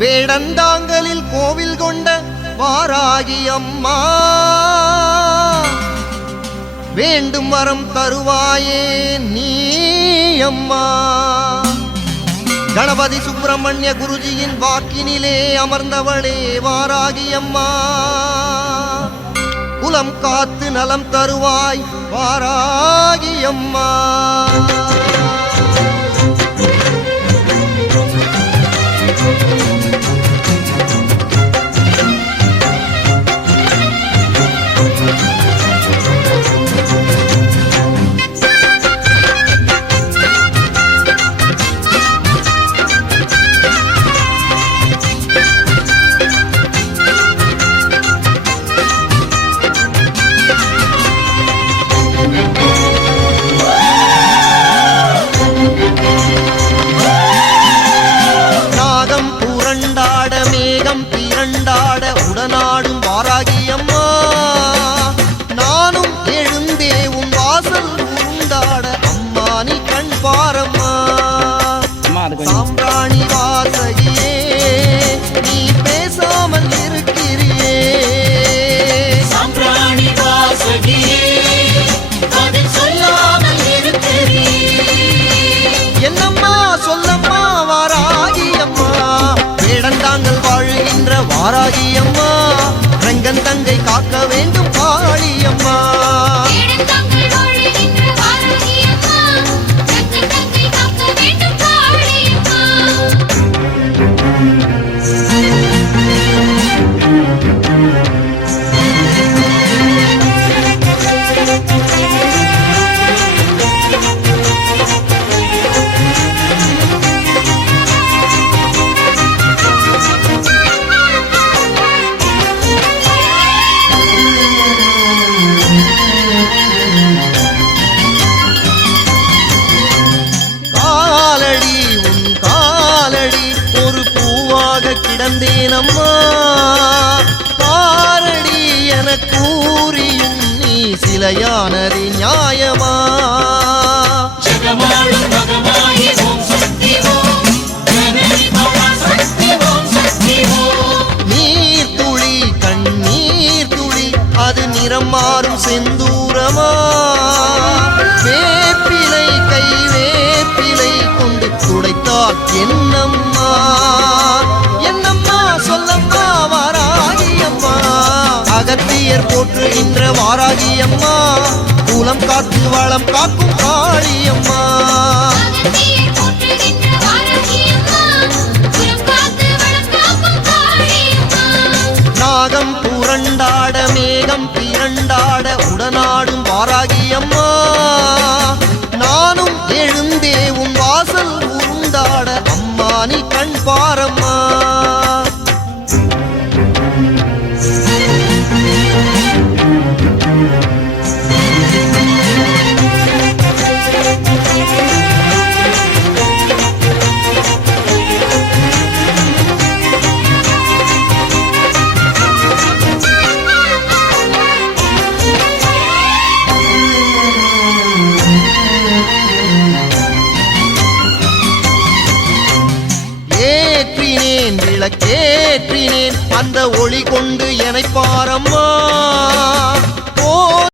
வேடந்தாங்கலில் கோவில் கொண்ட வாராகி அம்மா. வேண்டும் வரம் தருவாயே நீ அம்மா. கணபதி சுப்பிரமணிய குருஜியின் வாக்கினிலே அமர்ந்தவளே வாராகி அம்மா. குலம் காத்து நலம் தருவாய் வாராகி அம்மா. வாழுகின்ற அம்மா காரடி என கூறியும் நீ சிலையானது நியாயமா? நீர் துளி கண்ணீர் துளி அது நிறம் மாறும் செந்தூரமா? வேப்பிலை கை வேப்பிலை கொண்டு துடைத்தால் போற்றுகின்ற வாராகி அம்மா. குலம் காத்து வளம் காக்கும் காளி அம்மா. நாகம் புரண்டாட மேகம் திரண்டாட உடனாடும் வாராகி அம்மா. ஏற்றினேன் விளக்கேற்றினேன் அந்த ஒளி கொண்டு என்னை பாரம்மா.